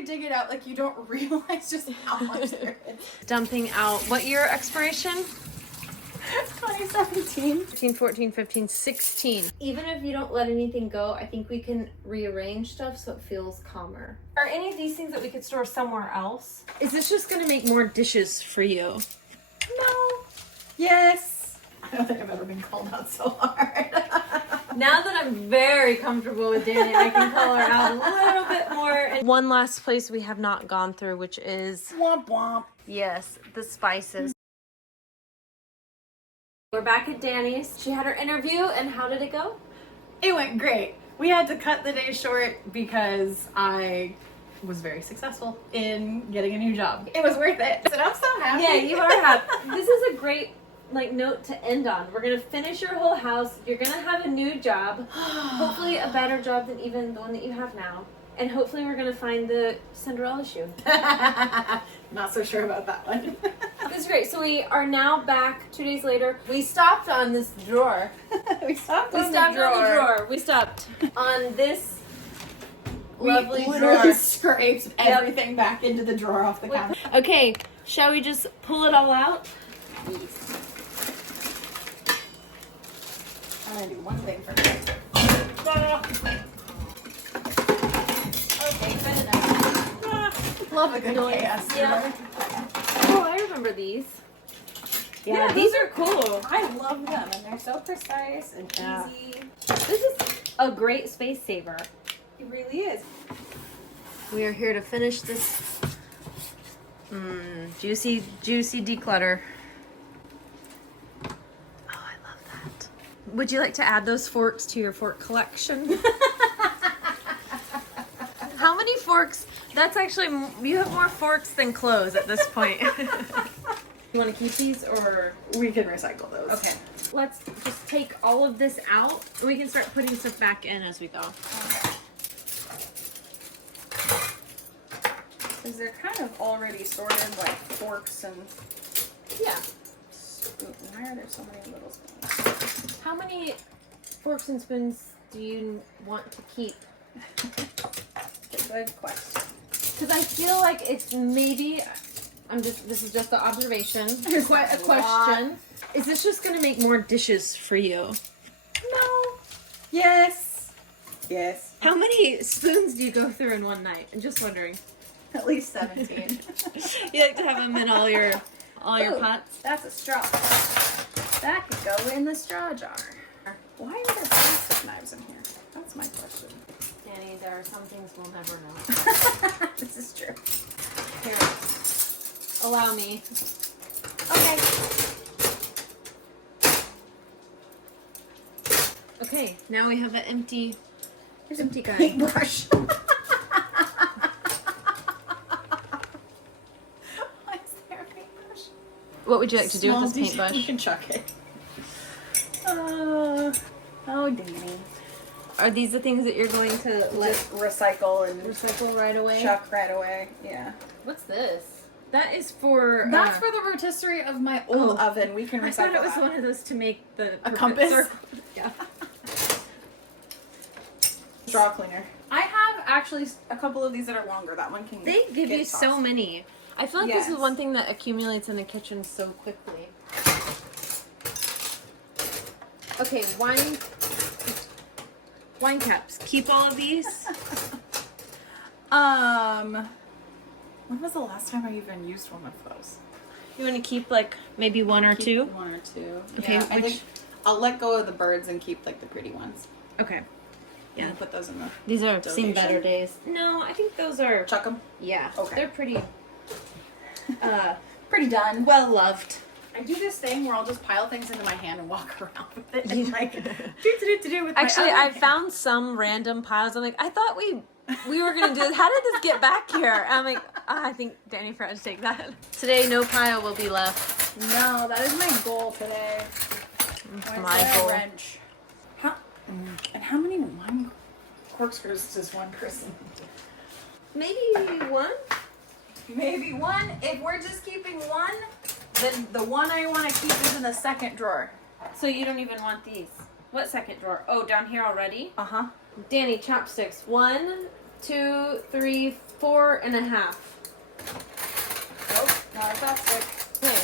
you dig it out, like you don't realize just how much there is. Dumping out. What year expiration? 2017. 13, 14, 15, 16. Even if you don't let anything go, I think we can rearrange stuff so it feels calmer. Are any of these things that we could store somewhere else? Is this just gonna make more dishes for you? No. Yes. I don't think I've ever been called out so hard. Now that I'm very comfortable with Danny, I can call her out a little bit more. And one last place we have not gone through, which is... Womp womp. Yes, the spices. We're back at Danny's. She had her interview, and how did it go? It went great. We had to cut the day short because I was very successful in getting a new job. It was worth it. And I'm so happy. Yeah, you are happy. This is a great note to end on. We're gonna finish your whole house. You're gonna have a new job, hopefully a better job than even the one that you have now. And hopefully we're gonna find the Cinderella shoe. Not so sure about that one. This is great. So we are now back 2 days later. We stopped on this drawer. We stopped on the drawer. We stopped on this lovely we literally drawer. scraped everything back into the drawer off the counter. Okay, shall we just pull it all out? I'm gonna do one thing first. Okay, good enough. Love a good chaos. Yeah. Oh, I remember these. Yeah, these are cool. I love them, and they're so precise and easy. This is a great space saver. It really is. We are here to finish this juicy declutter. Oh, I love that. Would you like to add those forks to your fork collection? How many forks? That's actually, you have more forks than clothes at this point. You want to keep these, or? We can recycle those. Okay. Let's just take all of this out. We can start putting stuff back in as we go. Okay. Because they're kind of already sorted, like forks and... Yeah. Why are there so many little spoons? How many forks and spoons do you want to keep? Good question. Because I feel like it's maybe, this is just the observation. Here's a question. Is this just going to make more dishes for you? No. Yes. Yes. How many spoons do you go through in one night? I'm just wondering. At least 17. You like to have them in all your pots? That's a straw. That could go in the straw jar. Why are there plastic knives in here? That's my question. Danny, there are some things we'll never know. This is true. Here, allow me. Okay. Okay, now we have an empty guy. Paintbrush. Why is there a paintbrush? What would you like to do with this paintbrush? You can chuck it. Oh, Danny. Are these the things that you're going to Just recycle and recycle right away? chuck right away. Yeah. What's this? That is for... That's for the rotisserie of my old oven. We can recycle I thought it was that. one of those to make the... A compass? Circle. Yeah. Straw cleaner. I have actually a couple of these that are longer. That one can They give get you so tossed. many. I feel like Yes. this is one thing that accumulates in the kitchen so quickly. Okay, wine caps. Keep all of these. When was the last time I even used one of those? You want to keep like maybe one or two? One or two. Okay, Yeah, I think I'll let go of the birds and keep like the pretty ones. Okay. Yeah. Yeah. Put those in the These are seen donation. better days. No, I think those are... Chuck them. Yeah. Okay. They're pretty... Pretty done. well loved. I do this thing where I'll just pile things into my hand and walk around with it and You- like do with Actually, my I other found some random piles. I'm like, I thought we were gonna do this. How did this get back here? I'm like, I think Danny forgot to take that. Today, no pile will be left. hand. No, that is my goal today. It's Where's my the goal. wrench? And how many wine corkscrews does one person do? Maybe one. Maybe one. If we're just keeping one, then the one I want to keep is in the second drawer. So you don't even want these. What second drawer? Oh, down here already? Uh-huh. Danny, chopsticks. 1, 2, 3, 4.5. Nope, not a chopstick. Okay.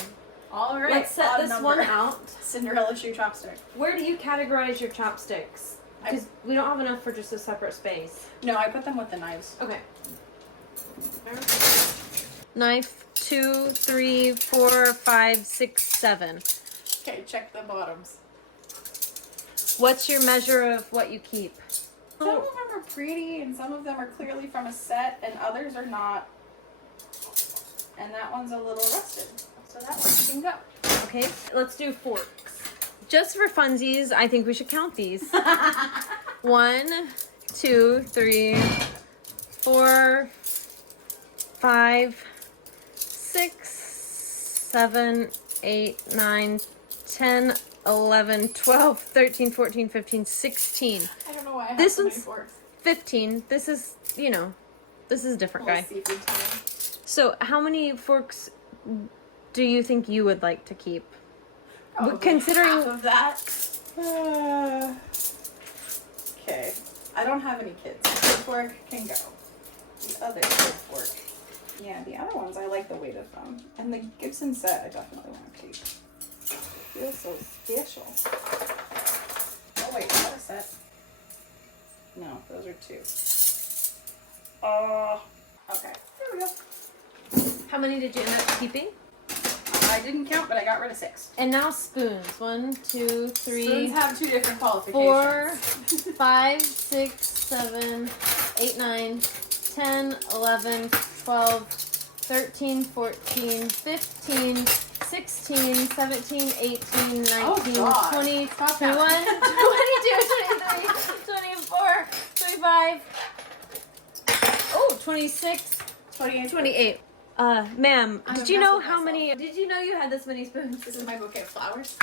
All right. Let's set odd this number. one out. Cinderella shoe chopstick. Where do you categorize your chopsticks? Because we don't have enough for just a separate space. No, I put them with the knives. Okay. Knife 2, 3, 4, 5, 6, 7. Okay, check the bottoms. What's your measure of what you keep? Some of them are pretty, and some of them are clearly from a set, and others are not. And that one's a little rusted, so that one can go. Okay, let's do forks. Just for funsies, I think we should count these. 1, 2, 3, 4, 5, 6, 7, 8, 9, 10, 11, 12, 13, 14, 15, 16. I don't know why I have This so many one's forks. 15. This is, this is a different guy. Seafood time. So, how many forks do you think you would like to keep? Probably Considering half of that. Okay. I don't have any kids. The fork can go. The other fork. Yeah, the other ones, I like the weight of them. And the Gibson set, I definitely want to keep. Feels so special. Oh wait, is that a set? No, those are 2. Oh. Okay. There we go. how many did you end up keeping? I didn't count, but I got rid of 6. And now spoons. 1, 2, 3, Spoons have 2 different 4, qualifications. 5, 6, 7, 8, 9, 10, 11, 12, 13, 14, 15, 16, 17, 18, 19, God. 20, Stop 21, 22, counting. 23, 24, 25, oh, 26, 28. 28. Ma'am, I'm did you know impressed how with many? Did you know you had this many spoons? This is my bouquet of flowers.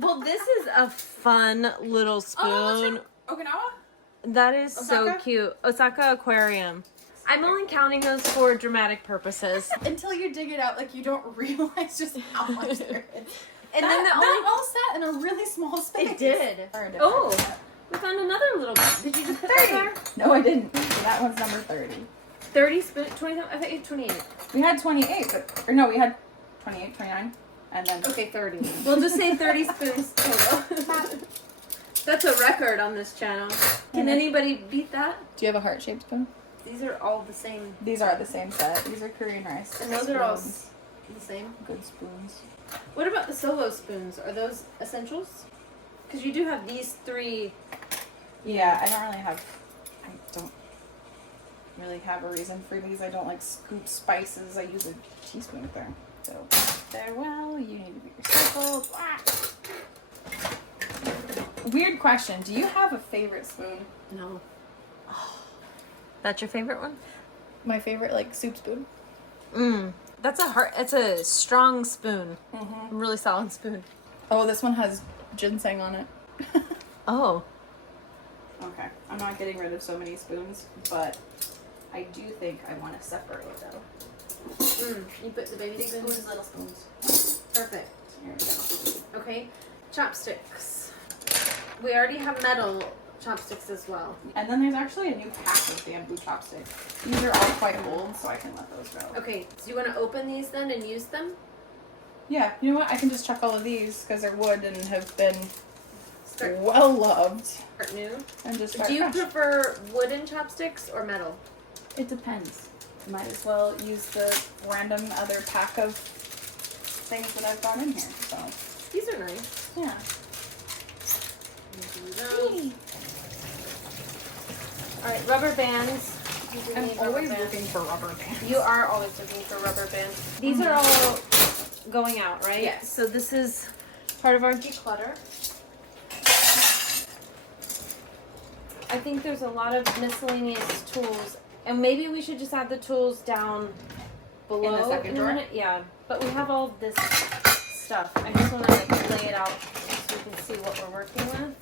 Well, this is a fun little spoon. Oh, Okinawa? That is so Osaka? cute. Osaka Aquarium. I'm only counting those for dramatic purposes. Until you dig it out, like you don't realize just how much there is. And then the that only all sat in a really small space. it did. Or a different Oh, set. we found another little. Did you just put that 30. there? No, I didn't. So that one's number 30. 30 spoon. 20. I thought you had 28. We had 28, but or no, we had 28, 29, and then Okay, 30. We'll just say 30 spoons total. That's a record on this channel. Can anybody beat that? Do you have a heart-shaped spoon? These are all the same. These are the same set. These are Korean rice. And those are all spoons. the same. Good spoons. What about the solo spoons? Are those essentials? Because you do have these 3. Yeah, I don't really have a reason for these. I don't like scoop spices. I use a teaspoon with there. So, farewell, you need to be recycled. Ah. Weird question. Do you have a favorite spoon? No. That's your favorite one? My favorite, like, soup spoon. That's it's a strong spoon. Mm-hmm. Really solid spoon. Oh, this one has ginseng on it. Oh. Okay. I'm not getting rid of so many spoons, but I do think I want to separate though. You put the baby Big spoons? spoons, little spoons. Perfect. Here we go. Okay. Chopsticks. We already have metal chopsticks as well. And then there's actually a new pack of bamboo chopsticks. These are all quite old, so I can let those go. Okay, so you want to open these then and use them? Yeah, you know what? I can just chuck all of these because they're wood and have been Start well loved. new. And just start Do you fresh. prefer wooden chopsticks or metal? It depends. Might as well use the random other pack of things that I've got in here. So These are nice. yeah. Alright, rubber bands. I'm always looking for rubber bands. You are always looking for rubber bands. These are all going out, right? Yes. So this is part of our declutter. I think there's a lot of miscellaneous tools, and maybe we should just add the tools down below In the second a drawer? minute. Yeah, but we have all this stuff. I just want to like lay it out so we can see what we're working with.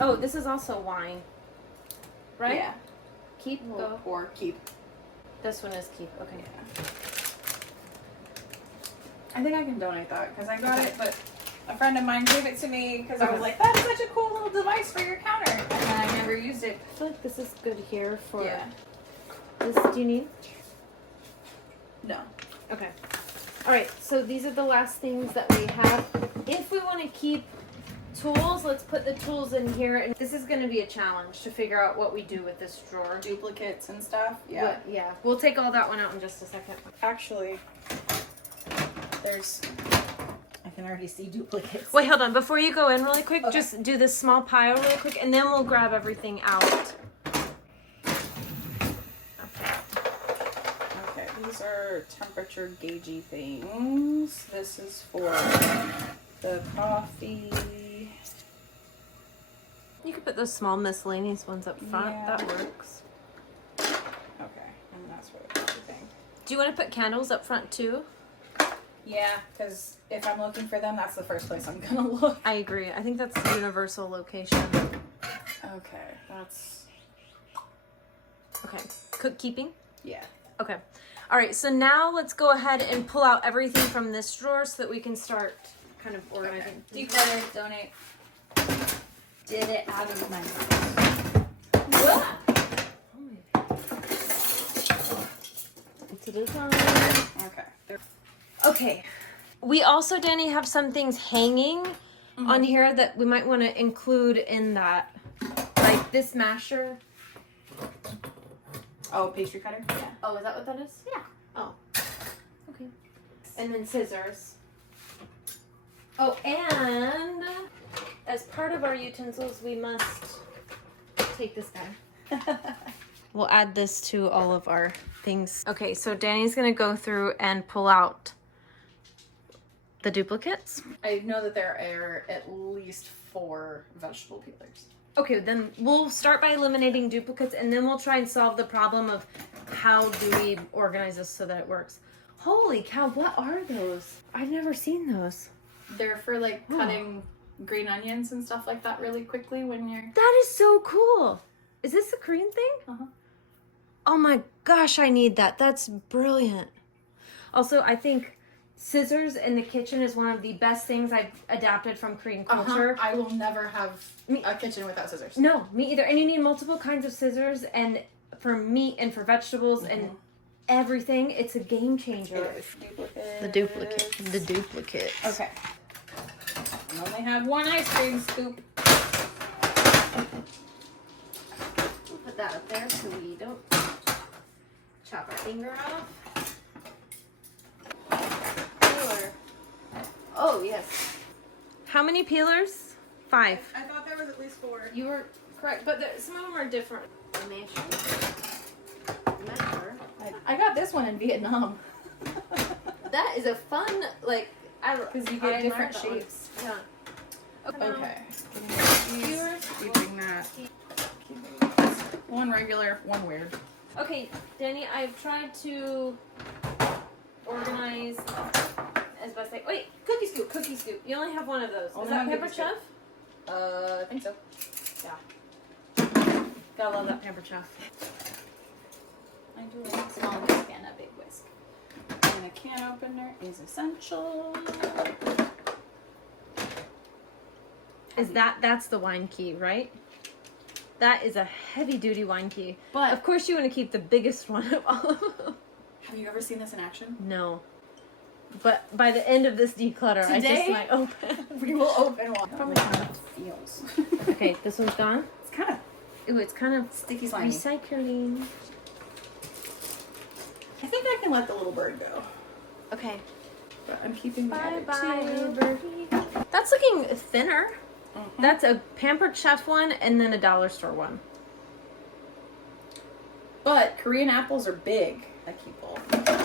Oh, this is also wine, right? Yeah. Keep, go. Or keep. This one is keep. Okay. I think I can donate that because I got it, but A friend of mine gave it to me because I was like, that is such a cool little device for your counter. And then I never used it. I feel like this is good here for Yeah. this. Do you need? No. Okay. All right, so these are the last things that we have. If we want to keep tools, let's put the tools in here. And this is going to be a challenge to figure out what we do with this drawer. Duplicates and stuff. Yeah. But, yeah. We'll take all that one out in just a second. Actually, I can already see duplicates. Wait, hold on. Before you go in really quick, Okay. just do this small pile really quick, and then we'll grab everything out. Okay, these are temperature gaugey things. This is for the coffee. You could put those small miscellaneous ones up front. Yeah. That works. Okay, and that's for the coffee thing. Do you want to put candles up front too? Yeah, because if I'm looking for them, that's the first place I'm gonna look. I agree. I think that's a universal location. Okay, that's... Okay. Cook keeping? Yeah. Okay. All right. So now let's go ahead and pull out everything from this drawer so that we can start kind of organizing. Declutter, donate. Did it out of my house. What? It's a design. Okay. Okay. We also, Danny, have some things hanging on here that we might want to include in that. Like this masher. Oh, pastry cutter? Yeah. Oh, is that what that is? Yeah. Oh. Okay. And then scissors. Oh, and as part of our utensils, we must take this guy. We'll add this to all of our things. Okay, so Danny's gonna go through and pull out the duplicates. I know that there are at least 4 vegetable peelers. Okay, then we'll start by eliminating duplicates, and then we'll try and solve the problem of how do we organize this so that it works. Holy cow, what are those? I've never seen those. They're for like cutting green onions and stuff like that really quickly when you're... That is so cool. Is this a Korean thing? Uh-huh. Oh my gosh, I need that. That's brilliant. Also, I think scissors in the kitchen is one of the best things I've adapted from Korean culture. I will never have a kitchen without scissors. No, me either. And you need multiple kinds of scissors, and for meat and for vegetables and everything. It's a game changer. The duplicate. Okay. I only have 1 ice cream scoop. We'll put that up there so we don't chop our finger off. Peeler. Oh, yes. How many peelers? 5. I thought there was at least 4. You were correct, but some of them are different. I got this one in Vietnam. That is a fun, like, Because you get different shapes. Yeah. Okay. Keeping that. One regular, one weird. Okay, Danny, I've tried to organize as best I... Wait, cookie scoop. You only have one of those. Only Is that one Pampered cookie scoop. Chef? I think so. Yeah. Gotta love that Pampered Chef. I do a small whisk and a big whisk. And a can opener is essential. Is that's the wine key, right? That is a heavy duty wine key. But Of course you want to keep the biggest one of all of them. have you ever seen this in action? No. But by the end of this declutter, I just Today? might open. We will open one. Probably how it feels. Okay, this one's gone. It's kind of Ooh, it's kind of sticky slimy. recycling. I think I can let the little bird go. Okay. But I'm keeping the other Bye, two. birdie. That's looking thinner. Mhm. That's a Pampered Chef one and then a dollar store one. But Korean apples are big. I keep both.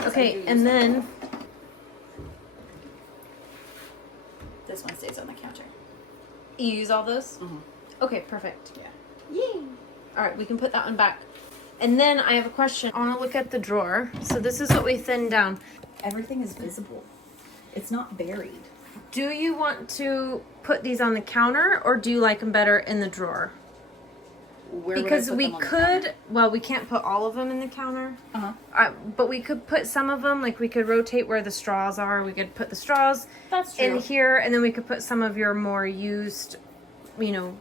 Okay, and then this one stays on the counter. you use all those? Mhm. Okay, perfect. Yeah. Yay! All right, we can put that one back. And then I have a question. I want to look at the drawer. So this is what we thinned down. Everything is visible. It's not buried. Do you want to put these on the counter or do you like them better in the drawer? where Because would I we put them on the could, well, we can't put all of them in the counter. counter? But we could put some of them, like we could rotate where the straws are. We could put the straws That's true. in here, and then we could put some of your more used, you know.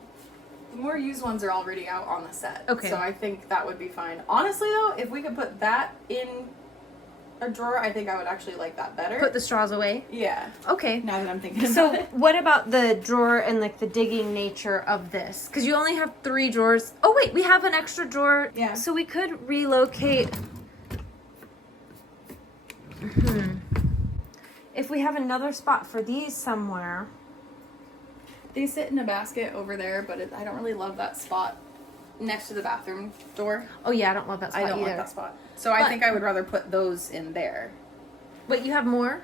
The more used ones are already out on the set. Okay. So I think that would be fine. Honestly, though, if we could put that in a drawer, I think I would actually like that better. Put the straws away. Yeah. Okay. Now that I'm thinking about So it. what about the drawer and like the digging nature of this? Because you only have 3 drawers. Oh wait, we have an extra drawer. Yeah. So we could relocate. If we have another spot for these somewhere. They sit in a basket over there, but I don't really love that spot next to the bathroom door. Oh yeah, I don't love that spot I don't either. like that spot. So I think I would rather put those in there. But you have more?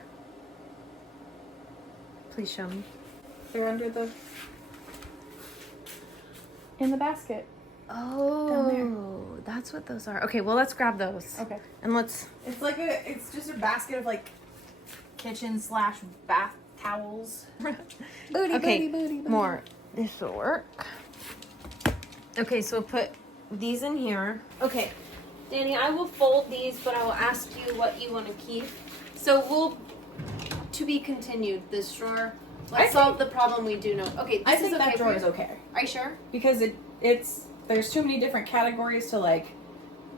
Please show me. They're under in the basket. Oh, that's what those are. Okay, well let's grab those. Okay. And let's. It's just a basket of like kitchen / bath towels. Okay, more. This will work. Okay, so we'll put these in here. Okay, Danny, I will fold these, but I will ask you what you want to keep. So we'll, to be continued, this drawer. Let's solve the problem we do know. Okay, this I think is okay that for drawer you? is okay. Are you sure? Because there's too many different categories to like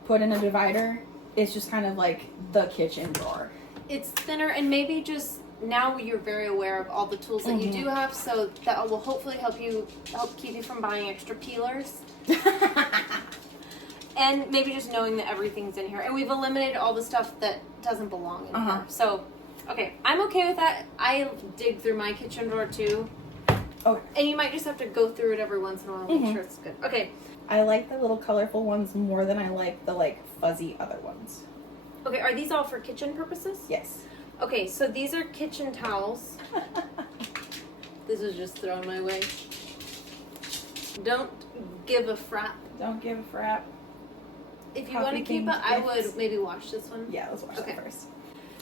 put in a divider. It's just kind of like the kitchen drawer. It's thinner, and maybe just now you're very aware of all the tools that you do have, so that will hopefully help keep you from buying extra peelers. And maybe just knowing that everything's in here. And we've eliminated all the stuff that doesn't belong in here. So, okay, I'm okay with that. I dig through my kitchen drawer too. Okay. And you might just have to go through it every once in a while and make sure it's good. Okay. I like the little colorful ones more than I like the like fuzzy other ones. Okay, are these all for kitchen purposes? Yes. Okay, so these are kitchen towels. This is just thrown my way. Don't give a frap. Don't give a frap. If you want to keep it, I would maybe wash this one. Yeah, let's wash it first.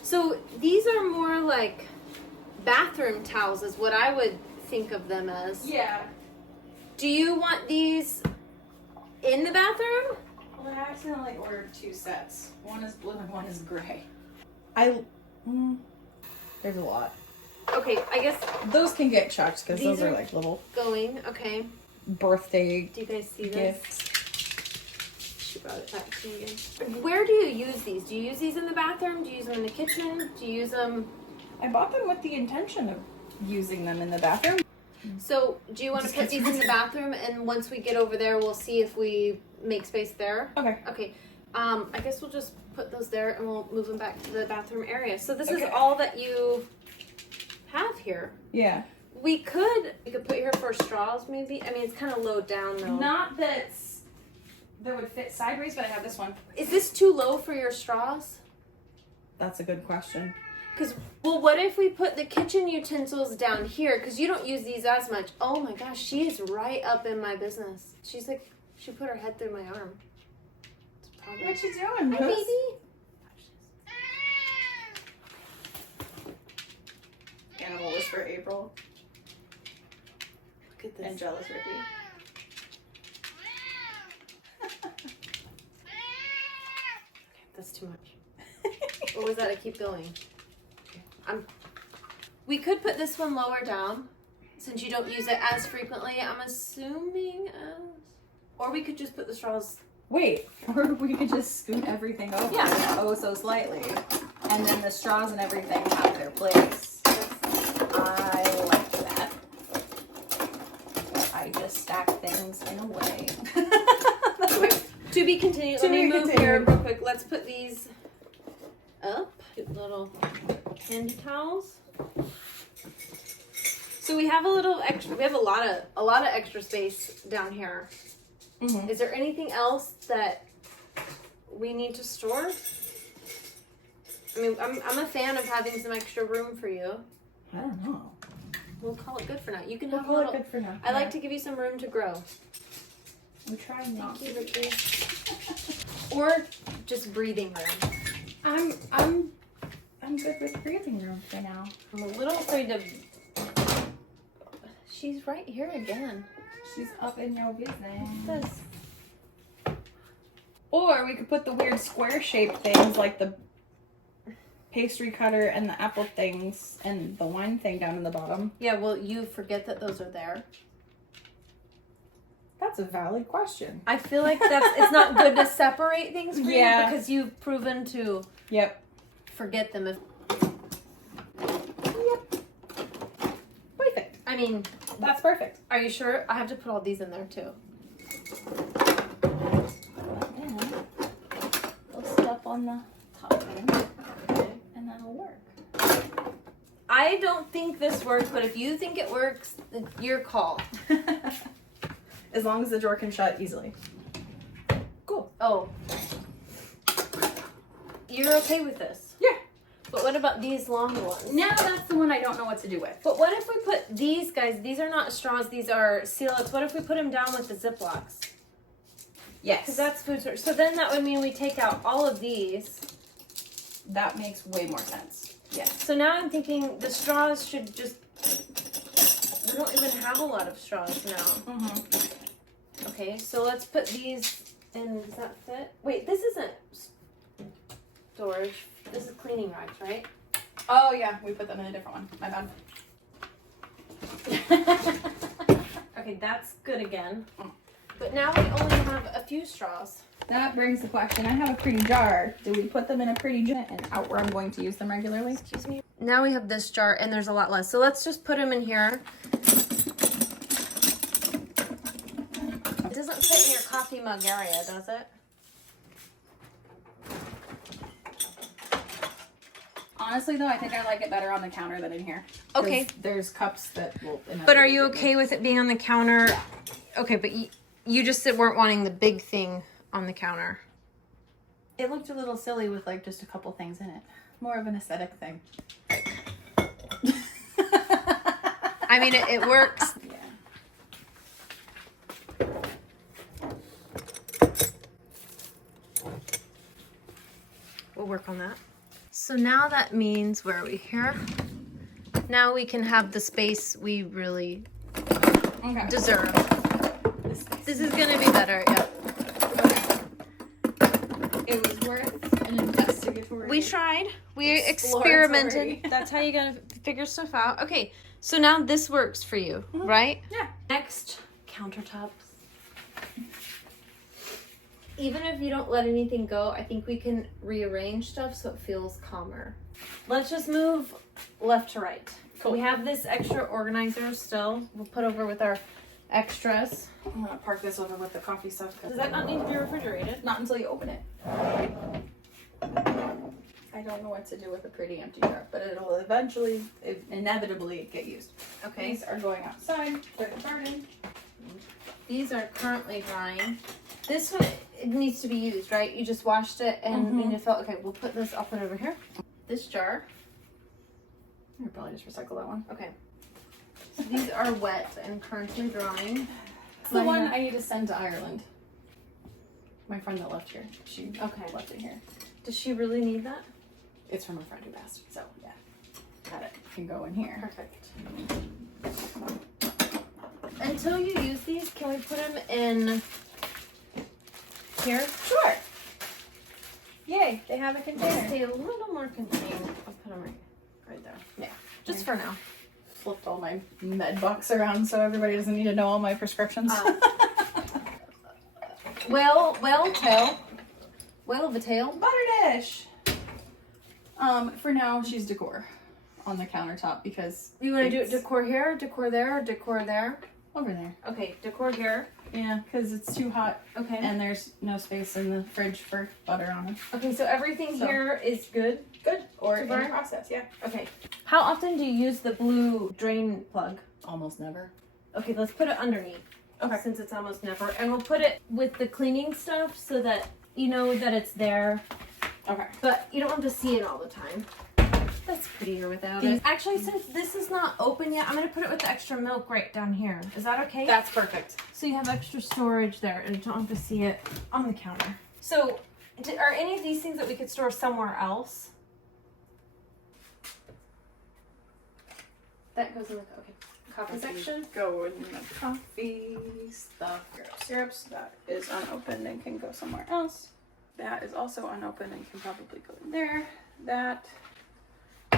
So these are more like bathroom towels is what I would think of them as. Yeah. Do you want these in the bathroom? Well, I accidentally ordered 2 sets. One is blue and one is gray. There's a lot. Okay, I guess Those can get chucked because These those are are like little going. Okay. birthday Do you guys see this? gifts. She brought it back to me again. Where do you use these? Do you use these in the bathroom? Do you use them in the kitchen? Do you use them? I bought them with the intention of using them in the bathroom. So, do you want to put these in the bathroom, and once we get over there, we'll see if we make space there? Okay. Okay. I guess we'll just put those there, and we'll move them back to the bathroom area. So this is Okay. all that you have here. Yeah. We could put here for straws, maybe. I mean, it's kind of low down though. Not that would fit sideways, but I have this one. Is this too low for your straws? That's a good question. Because, well, what if we put the kitchen utensils down here? Because you don't use these as much. Oh my gosh, she is right up in my business. She's like, she put her head through my arm. What you doing, Hi, baby. Animal whisper April. Look at this. And jealous Ricky. That's too much. Or was that I keep going? We could put this one lower down since you don't use it as frequently. I'm assuming or we could just put the straws. Wait, or we could just scoot everything over so slightly. And then the straws and everything have their place. I like that. I just stack things in a way. To be continued. Let me move here real quick. Let's put these up. Cute little handy towels. So we have a little extra. We have a lot of extra space down here. Mm-hmm. Is there anything else that we need to store? I mean, I'm a fan of having some extra room for you. I don't know. We'll call it good for now. You can We'll have call a it little. good for now. I like to give you some room to grow. We try not Thank you, Ricky. Or just breathing room. I'm good with breathing room for now. I'm a little afraid to. She's right here again. She's up in your business. This. Or we could put the weird square shaped things like the pastry cutter and the apple things and the wine thing down in the bottom. Yeah, well, you forget that those are there. That's a valid question. I feel like it's not good to separate things for Yeah. you because you've proven to forget them. Perfect. I mean, That's perfect. are you sure? I have to put all these in there too. And we'll sit up on the top one, and that'll work. I don't think this works, but if you think it works, it's your call. As long as the drawer can shut easily. Cool. Oh. You're okay with this? Yeah. But what about these long ones? Now that's the one I don't know what to do with. But what if we put these guys, these are not straws, these are seal-outs. What if we put them down with the Ziplocs? Yes. Because that's food storage. So then that would mean we take out all of these. That makes way more sense. Yes. So now I'm thinking the straws should just, we don't even have a lot of straws now. Mm-hmm. Okay, so let's put these in, does that fit? Wait, this isn't storage. This is cleaning rags, right? Oh yeah, we put them in a different one. My bad. Okay, that's good again. But now we only have a few straws. That brings the question. I have a pretty jar. Do we put them in a pretty jar and out where I'm going to use them regularly? Excuse me. Now we have this jar and there's a lot less. So let's just put them in here. It doesn't fit in your coffee mug area, does it? Honestly though, I think I like it better on the counter than in here. 'Cause Okay. There's cups that will... But are you okay with it being on the counter? Okay, but you just weren't wanting the big thing on the counter. It looked a little silly with like just a couple things in it. More of an aesthetic thing. I mean, it works. Yeah. We'll work on that. So now that means, where are we here? Now we can have the space we really deserve. This is gonna be better, yeah. It was worth an investigatory. We tried. We Exploratory. experimented. That's how you gotta figure stuff out. Okay, so now this works for you, right? Yeah. Next, countertops. Even if you don't let anything go, I think we can rearrange stuff so it feels calmer. Let's just move left to right. Cool. We have this extra organizer still. We'll put over with our extras. I'm gonna park this over with the coffee stuff. Does that not need to be refrigerated? Not until you open it. I don't know what to do with a pretty empty jar, but it'll eventually, inevitably get used. Okay. These are going outside for the garden. These are currently drying. This one, it needs to be used, right? You just washed it and you felt, okay, we'll put this, I'll put it over here. This jar. I'll probably just recycle that one. Okay. So these are wet and currently drying. It's the one I need to send to Ireland. My friend that left here. She left it here. Does she really need that? It's from a friend who passed, so yeah. Got it. Can go in here. Perfect. Until you use these, can we put them in here? Sure. Yay, they have a container. Stay a little more contained. I'll put them right there. Yeah. Just for now. Flipped all my med box around so everybody doesn't need to know all my prescriptions. Well, the tail. Butter dish. For now, she's decor on the countertop because You want to do it decor here, decor there, or decor there? over there. Okay, decor here. Yeah, because it's too hot Okay. and there's no space in the fridge for butter on it. Okay, so everything So- here is good. Good. Or To in burn? process, yeah. Okay. How often do you use the blue drain plug? Almost never. Okay, let's put it underneath. Okay. Since it's almost never. And we'll put it with the cleaning stuff so that you know that it's there. Okay. But you don't have to see it all the time. That's prettier without it. Actually, since this is not open yet, I'm going to put it with the extra milk right down here. Is that okay? That's perfect. So you have extra storage there and you don't have to see it on the counter. So, are any of these things that we could store somewhere else? That goes in the coffee section. Go in the coffee stuff. Syrups that is unopened and can go somewhere else. That is also unopened and can probably go in there. That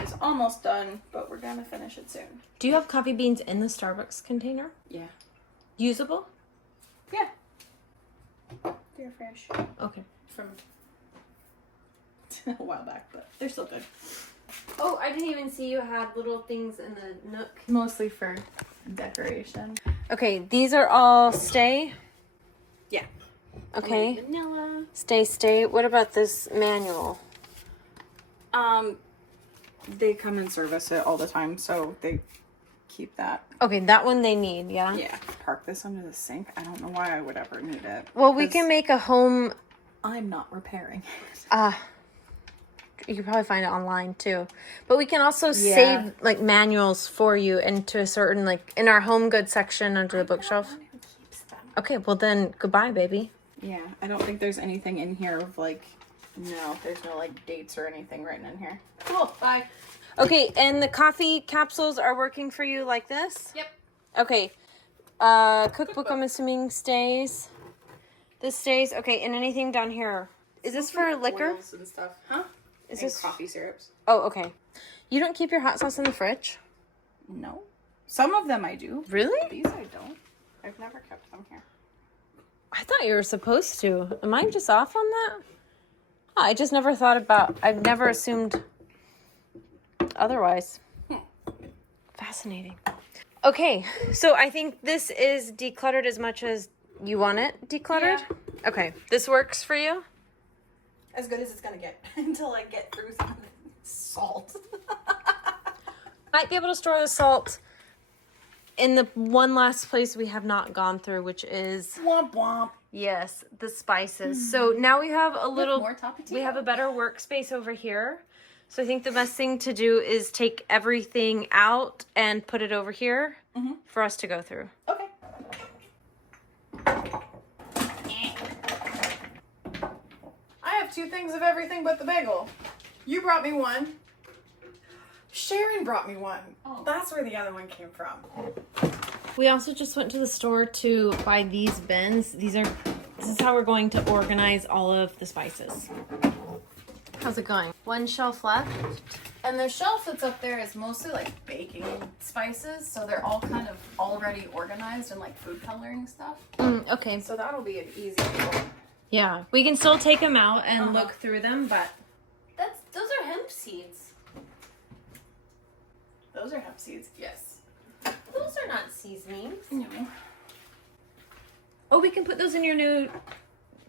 is almost done, but we're gonna finish it soon. Do you have coffee beans in the Starbucks container? Yeah. Usable? Yeah. They're fresh. Okay. From a while back, but they're still good. Oh, I didn't even see you had little things in the nook. Mostly for decoration. Okay, these are all stay. Yeah. Okay. Like vanilla. Stay. What about this manual? They come and service it all the time, so they keep that. Okay, that one they need, yeah? Yeah. Park this under the sink. I don't know why I would ever need it. Well, we 'cause can make a home. I'm not repairing it. You can probably find it online too. But we can also Yeah. save like manuals for you into a certain, like in our home goods section under the bookshelf. Who keeps them? Okay, well then goodbye, baby. Yeah, I don't think there's anything in here of like, no, there's no like dates or anything written in here. Cool, bye. Okay, and the coffee capsules are working for you like this? Yep. Okay. Cookbook I'm assuming stays. This stays. Okay, and anything down here. Is this for liquor? Oils and stuff, huh? Is And this coffee syrups? Oh, okay. You don't keep your hot sauce in the fridge? No. Some of them I do. Really? These I don't. I've never kept them here. I thought you were supposed to. Am I just off on that? Oh, I just never thought about. I've never assumed otherwise. Fascinating. Okay, so I think this is decluttered as much as you want it decluttered. Yeah. Okay, this works for you? As good as it's gonna get until I get through some of the salt. Might be able to store the salt in the one last place we have not gone through, which is Womp womp. yes, the spices. So now we have a little more tapatio. we have a better workspace over here. So I think the best thing to do is take everything out and put it over here for us to go through. Okay. I have 2 things of everything but the bagel. You brought me one. Sharon brought me one. Oh. That's where the other one came from. We also just went to the store to buy these bins. This is how we're going to organize all of the spices. How's it going? One shelf left. And the shelf that's up there is mostly like baking spices, so they're all kind of already organized and like food coloring stuff. Okay. So that'll be an easy one. Yeah, we can still take them out and look through them, but Those are hemp seeds. Those are hemp seeds, yes. Those are not seasonings. No. oh, we can put those in your new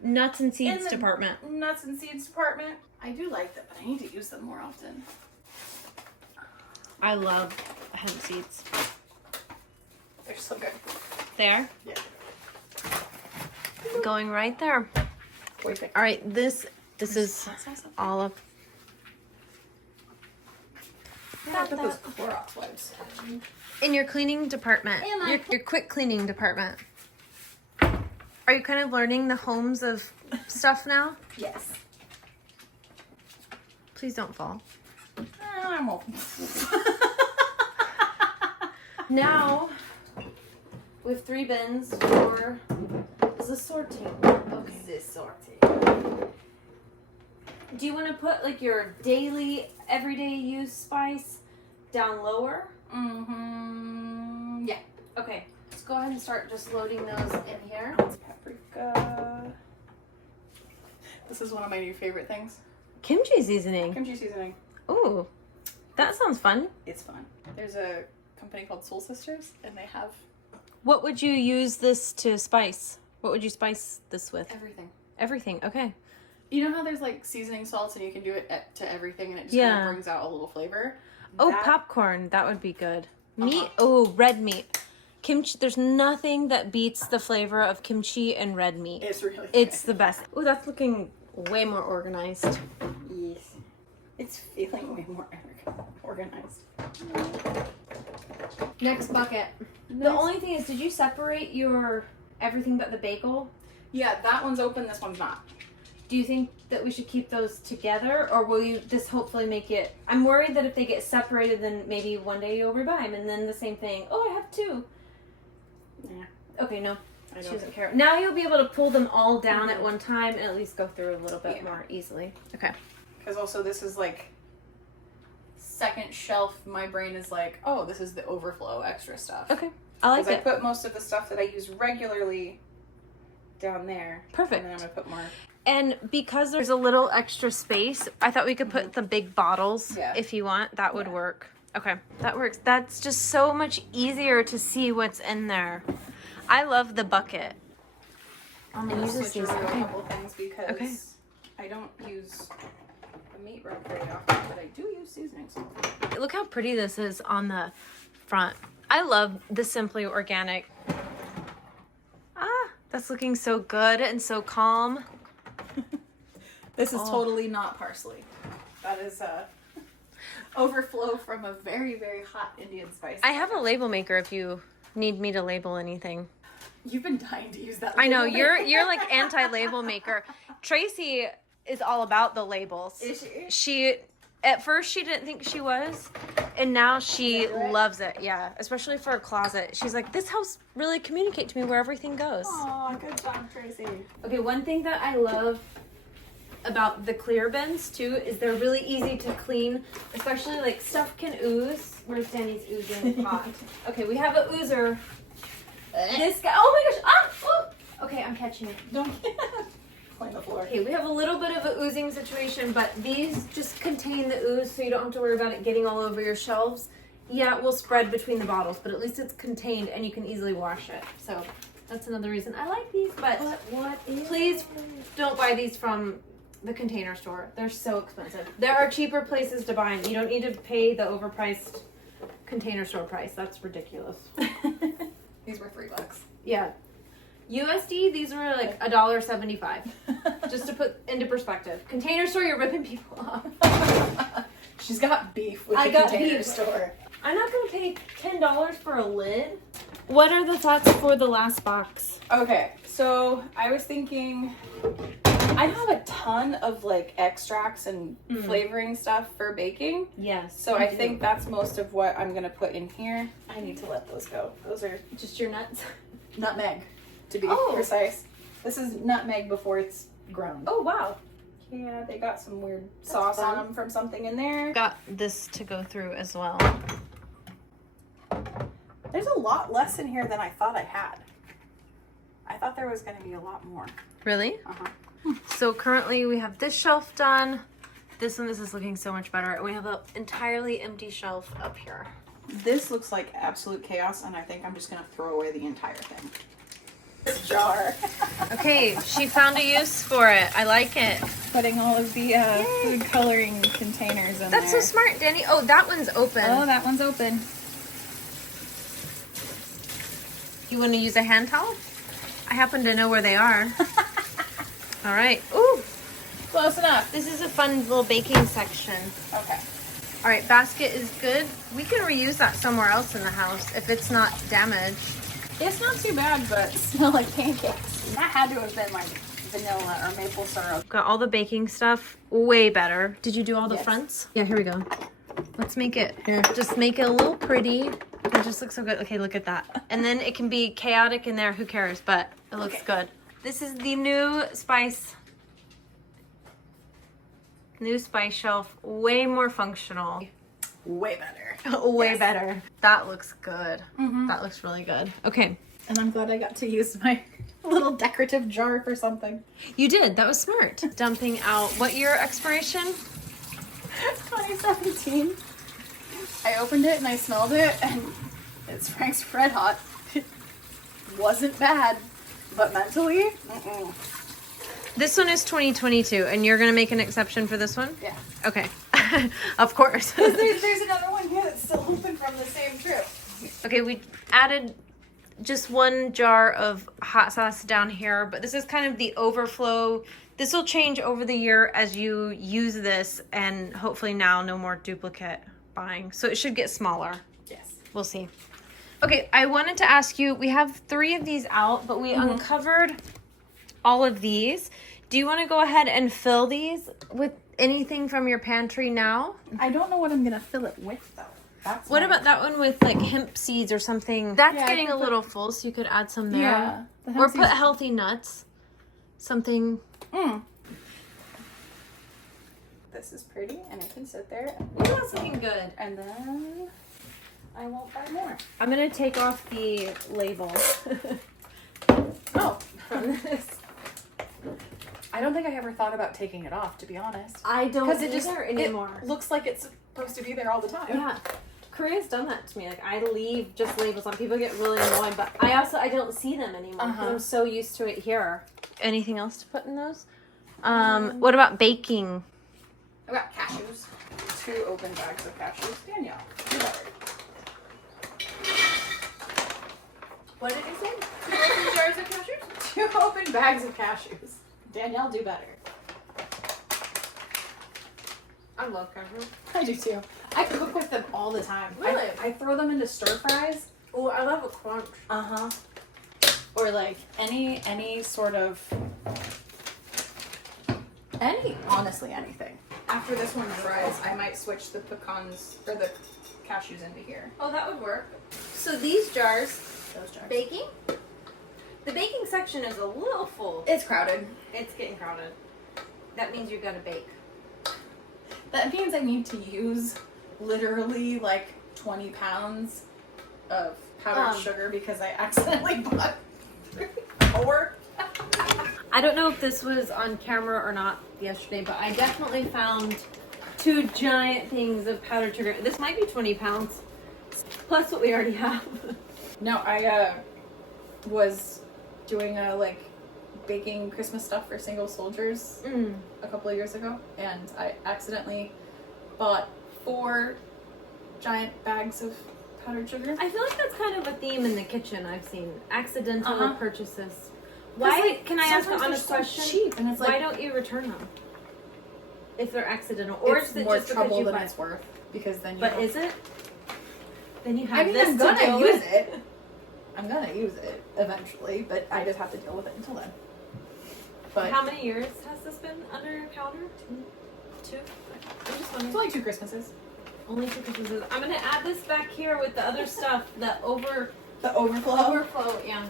nuts and seeds In the department. Nuts and seeds department. I do like them, but I need to use them more often. I love hemp seeds. They're so good. They are? Yeah. Going right there. Wait, All right, this is all of. I put those Clorox wipes. In your cleaning department, your quick cleaning department. Are you kind of learning the homes of stuff now? Yes. Please don't fall. I won't. Now, we have 3 bins for the sorting. Okay. The sorting. Do you want to put like your daily, everyday use spice down lower? Mm-hmm. Yeah. Okay. Let's go ahead and start just loading those in here. It's paprika. This is one of my new favorite things. Kimchi seasoning. Kimchi seasoning. Ooh, that sounds fun. It's fun. There's a company called Soul Sisters, and they have What would you use this to spice? What would you spice this with? everything. Everything. Okay. You know how there's like seasoning salts, and you can do it to everything, and it just Yeah. kind of brings out a little flavor. Oh, That- popcorn. That would be good. Meat. Oh, red meat. Kimchi. There's nothing that beats the flavor of kimchi and red meat. It's really good. It's the best. Oh, that's looking way more organized. Yes. It's feeling way more organized. Next bucket. The only thing is, did you separate your everything but the bagel? Yeah, that one's open, this one's not. Do you think that we should keep those together, or will you this hopefully make it? I'm worried that if they get separated, then maybe one day you'll rebuy them, and then the same thing. Oh, I have 2. Yeah. Okay, no. I She don't. doesn't care. Now you'll be able to pull them all down at one time and at least go through a little bit more easily. Okay. Because also this is like second shelf. My brain is like, oh, this is the overflow extra stuff. Okay. I like Because I it. put most of the stuff that I use regularly down there. Perfect. And then I'm gonna put more. And because there's a little extra space, I thought we could put the big bottles if you want. That would work. Okay, that works. That's just so much easier to see what's in there. I love the bucket. I'm And gonna use switch these. around Okay. a couple things because I don't use the meat rub very often, but I do use seasonings. Look how pretty this is on the front. I love the Simply Organic. Ah, that's looking so good and so calm. This is totally not parsley. That is overflow from a very, very hot Indian spice. I have a label maker if you need me to label anything. You've been dying to use that. I know, label you're like anti-label maker. Tracy is all about the labels. Is she? She, at first she didn't think she was, and now she loves it. Yeah, especially for a closet. She's like, this helps really communicate to me where everything goes. Aw, good job, Tracy. Okay, one thing that I love about the clear bins too is they're really easy to clean, especially like stuff can ooze. Where's Danny's oozing pot? Okay, we have a oozer. This guy, oh my gosh, oh! Okay, I'm catching it. Don't clean the floor. Okay, we have a little bit of a oozing situation, but these just contain the ooze so you don't have to worry about it getting all over your shelves. Yeah, it will spread between the bottles, but at least it's contained and you can easily wash it. So that's another reason I like these, but please don't buy these from the Container Store. They're so expensive. There are cheaper places to buy them. You don't need to pay the overpriced Container Store price. That's ridiculous. These were $3. Yeah. USD, these were like $1.75. Just to put into perspective. Container Store, you're ripping people off. She's got beef with I the got Container beef. Store. I'm not gonna pay $10 for a lid. What are the thoughts for the last box? Okay, so I was thinking I have a ton of like extracts and flavoring stuff for baking. Yes. So I think that's most of what I'm gonna put in here. I need to let those go. Those are Just your nuts. nutmeg, to be Oh. precise. This is nutmeg before it's ground. Oh wow. Yeah, they got some weird sauce on them from something in there. Got this to go through as well. There's a lot less in here than I thought I had. I thought there was gonna be a lot more. Really? Uh-huh. So currently we have this shelf done. This is looking so much better. And we have an entirely empty shelf up here. This looks like absolute chaos, and I think I'm just gonna throw away the entire thing. This jar. Okay, she found a use for it. I like it. Putting all of the food coloring containers in That's so there. smart, Danny. Oh, that one's open. Oh, that one's open. You want to use a hand towel? I happen to know where they are. All right. Ooh, Close enough. this is a fun little baking section. Okay. All right, basket is good. We can reuse that somewhere else in the house if it's not damaged. It's not too bad, but smell like pancakes. That had to have been like vanilla or maple syrup. Got all the baking stuff way better. Did you do all the Yes. fronts? Yeah, here we go. Let's make it, here, just make it a little pretty. It just looks so good. Okay, look at that. And then it can be chaotic in there, who cares, but it looks good. This is the new spice shelf, way more functional. Way better. Way better. That looks good. That looks really good. Okay. And I'm glad I got to use my little decorative jar for something. You did. That was smart. Dumping out. What year expiration? 2017. I opened it and I smelled it, and it's Frank's Red Hot. It wasn't bad, but mentally, This one is 2022, and you're gonna make an exception for this one? yeah. Okay. Of course. There's another one here that's still open from the same trip. Okay, we added just one jar of hot sauce down here, but this is kind of the overflow. This will change over the year as you use this, and hopefully now no more duplicate buying. So it should get smaller. Yes. We'll see. Okay, I wanted to ask you, we have 3 of these out, but we uncovered all of these. Do you want to go ahead and fill these with anything from your pantry now? I don't know what I'm gonna fill it with though. What about that one with like hemp seeds or something? That's Yeah, I getting could a little full, so you could add some there. Yeah. Or put healthy nuts. Something. This is pretty, and it can sit there. Ooh, that's looking good. And then I won't buy more. I'm gonna take off the label. Oh, from this. I don't think I ever thought about taking it off, to be honest. I don't Because it just anymore. It looks like it's supposed to be there all the time. Yeah. Korea's done that to me. Like, I leave just labels on. People get really annoyed, but I don't see them anymore because I'm so used to it here. Anything else to put in those? What about baking? I got cashews. 2 open bags of cashews. Danielle, do better. What did you say? 2 open jars of cashews? 2 open bags of cashews. Danielle, do better. I love cashews. I do too. I cook with them all the time. Really? I throw them into stir fries. Oh, I love a crunch. Or like any sort of honestly anything. After this one dries, I might switch the pecans or the cashews into here. Oh, that would work. So these jars, Those jars. baking? The baking section is a little full. It's crowded. It's getting crowded. That means you gotta bake. That means I need to use literally like 20 pounds of powdered sugar because I accidentally bought 4. I don't know if this was on camera or not yesterday, but I definitely found 2 giant things of powdered sugar. This might be 20 pounds, plus what we already have. No, I was doing a like baking Christmas stuff for single soldiers a couple of years ago, and I accidentally bought 4 giant bags of powdered sugar. I feel like that's kind of a theme in the kitchen I've seen. Accidental purchases. Why, Like, can I ask an sometimes honest they're so question? cheap, and it's Why like don't you return them? If they're accidental. Or it's is it more just because trouble you than buy it's worth because then you But have- is it? Then you have I mean, this I'm to gonna deal use with. it. I'm gonna use it eventually, but I just have to deal with it until then. But How many years has this been under your counter? 2? I'm just it's wondering. only 2 Christmases. Only 2 Christmases. I'm gonna add this back here with the other stuff. The The overflow. overflow, yeah.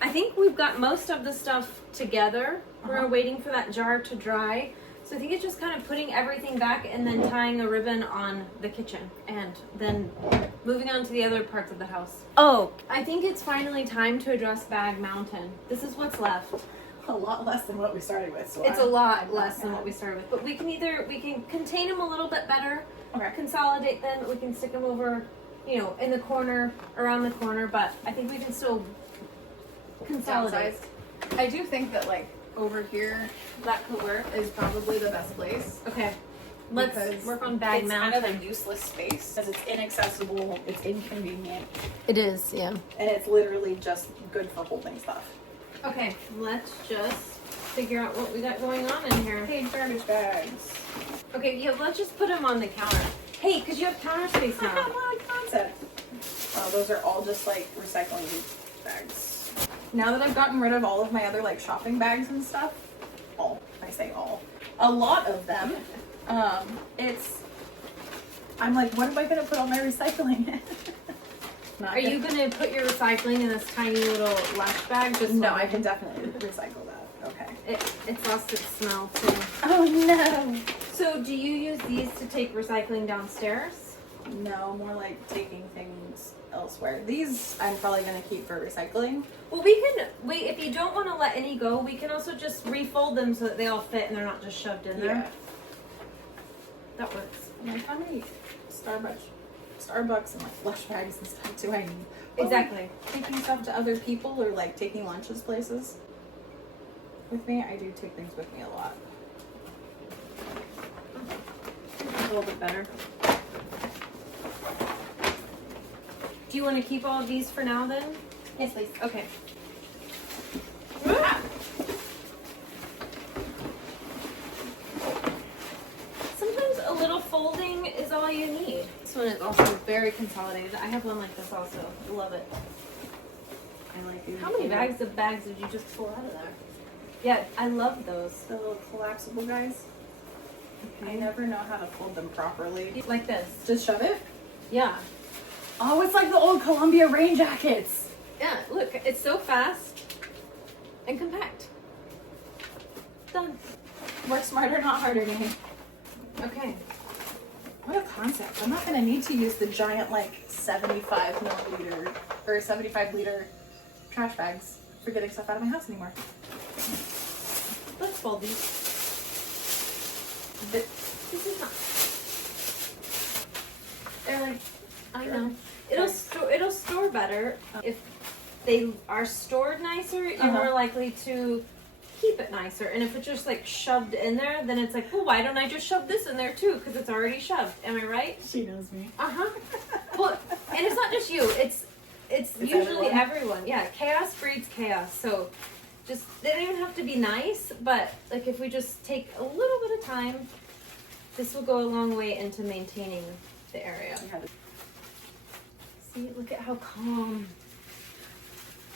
I think we've got most of the stuff together. We're waiting for that jar to dry. So I think it's just kind of putting everything back and then tying a ribbon on the kitchen and then moving on to the other parts of the house. Oh, I think it's finally time to address Bag Mountain. This is what's left. A lot less than what we started with. So It's a lot less than what we started with. But we can contain them a little bit better, consolidate them, we can stick them over, in the corner, around the corner, but I think we can still consolidate. I do think that like over here That could work. is probably the best place. Okay. Let's Because work on Bag it's Mountain. kind of a useless space because it's inaccessible, it's inconvenient, It is, yeah. and it's literally just good for holding stuff. Okay, let's just figure out what we got going on in here. Hey, garbage bags. Okay, yeah, let's just put them on the counter. Hey, because you have counter space now. What a concept. Those are all just like recycling bags. Now that I've gotten rid of all of my other like shopping bags and stuff, I say all, a lot of them, I'm like, what am I gonna put all my recycling in? Are you going to put your recycling in this tiny little lunch bag? Just No, so- I can definitely recycle that. Okay. It's lost its smell too. Oh no. So do you use these to take recycling downstairs? No, more like taking things elsewhere. These I'm probably gonna keep for recycling. Well, if you don't want to let any go, we can also just refold them so that they all fit and they're not just shoved in there. That works. Like how many Starbucks and like flush bags and stuff do I need? Exactly. Taking stuff to other people or like taking lunches places with me. I do take things with me a lot. A little bit better. Do you want to keep all of these for now then? Yes, please. Okay. Sometimes a little folding is all you need. This one is also very consolidated. I have one like this also. Love it. I like these. How many bags did you just pull out of there? Yeah, I love those. The little collapsible guys. I never know how to fold them properly. Like this. Just shove it? Yeah. Oh, it's like the old Columbia rain jackets. Yeah, look, it's so fast. and compact. Done. Work smarter, not harder, Danny. Okay. What a concept. I'm not going to need to use the giant, like, 75 milliliter or 75 liter trash bags for getting stuff out of my house anymore. Let's fold these. This is not. They're like, I know. It'll store better if they are stored nicer. You're more likely to keep it nicer. And if it's just like shoved in there, then it's like, well, why don't I just shove this in there too? Because it's already shoved. Am I right? She knows me. Well, and it's not just you. It's usually everyone. Yeah, chaos breeds chaos. So just they don't even have to be nice, but like if we just take a little bit of time, this will go a long way into maintaining the area. See, look at how calm.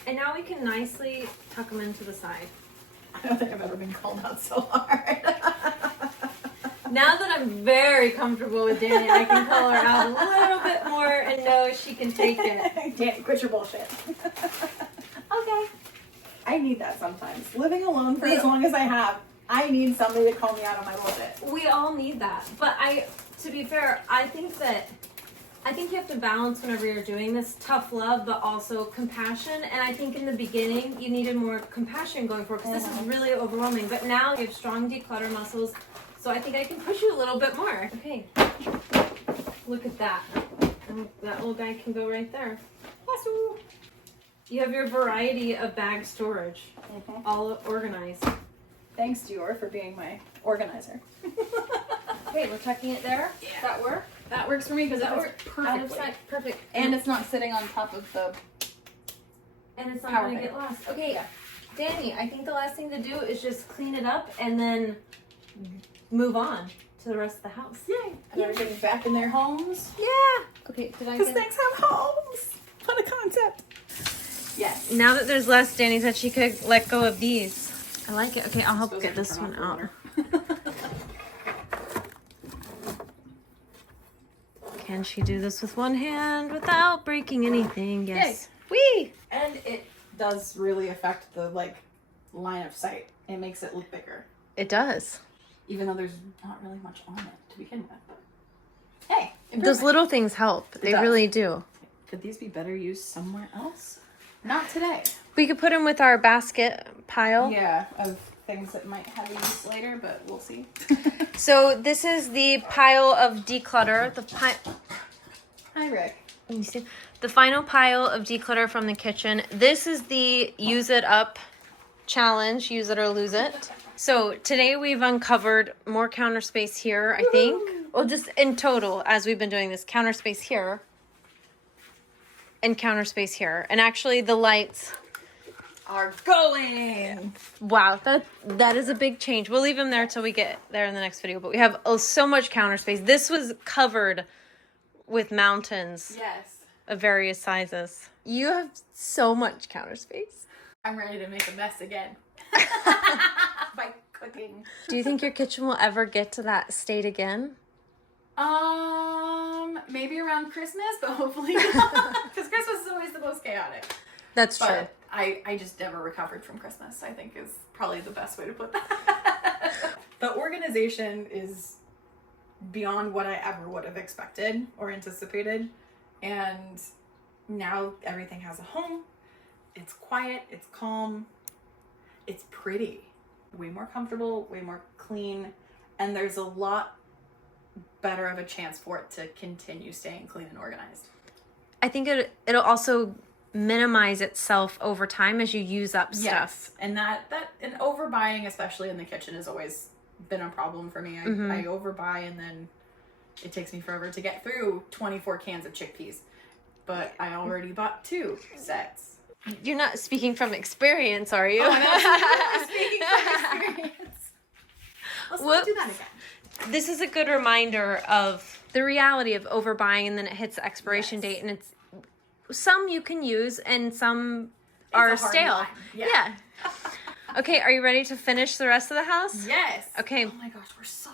And now we can nicely tuck them into the side. I don't think I've ever been called out so hard. Now that I'm very comfortable with Danny, I can call her out a little bit more and know she can take it. Danny, quit your bullshit. Okay. I need that sometimes. Living alone for as long as I have, I need somebody to call me out on my bullshit. We all need that. But to be fair, I think you have to balance whenever you're doing this tough love, but also compassion. And I think in the beginning, you needed more compassion going forward because this is really overwhelming. But now you have strong declutter muscles, so I think I can push you a little bit more. Okay, look at that. And that little guy can go right there. You have your variety of bag storage, all organized. Thanks, Dior, for being my organizer. Okay, we're tucking it there. Yeah. Does that work? That works for me because that works Out of perfectly. sight. Perfect. And it's not sitting on top of the... And it's not power going to thing. get lost. Okay, Yeah. Danny, I think the last thing to do is just clean it up and then move on to the rest of the house. Yay! And everybody's back in their homes. Yeah. Okay, did I Because get things have homes. What a concept. Yes. Now that there's less, Danny said she could let go of these. I like it. Okay, I'll help get this one out. Can she do this with one hand without breaking anything? Yes. Whee! And it does really affect the, like, line of sight. It makes it look bigger. It does. Even though there's not really much on it to begin with. Hey, Those little things help. They does. really do. Could these be better used somewhere else? Not today. We could put them with our basket pile. Yeah, of things that might have use later, but we'll see. So this is the pile of declutter. Hi, Rick. Let me see. The final pile of declutter from the kitchen. This is the use it up challenge. Use it or lose it. So today we've uncovered more counter space here, I think. Well, just in total, as we've been doing this, counter space here. And counter space here. And actually the lights Are going. Wow, that is a big change. We'll leave them there till we get there in the next video. But we have so much counter space. This was covered with mountains Yes. of various sizes. You have so much counter space. I'm ready to make a mess again. By cooking. Do you think your kitchen will ever get to that state again? Maybe around Christmas, but hopefully not. Because Christmas is always the most chaotic. That's true. But I just never recovered from Christmas, I think is probably the best way to put that. The organization is beyond what I ever would have expected or anticipated. And now everything has a home. It's quiet, it's calm, it's pretty. Way more comfortable, way more clean. And there's a lot better of a chance for it to continue staying clean and organized. I think it'll also minimize itself over time as you use up stuff. Yes, and that and overbuying, especially in the kitchen, has always been a problem for me. I overbuy and then it takes me forever to get through 24 cans of chickpeas. But I already bought 2 sets. You're not speaking from experience, are you? Oh, I'm speaking from experience. Let's not do that again. This is a good reminder of the reality of overbuying and then it hits the expiration date and it's some you can use and some are stale. Line. Yeah. Okay, are you ready to finish the rest of the house? Yes. Okay. Oh my gosh, we're so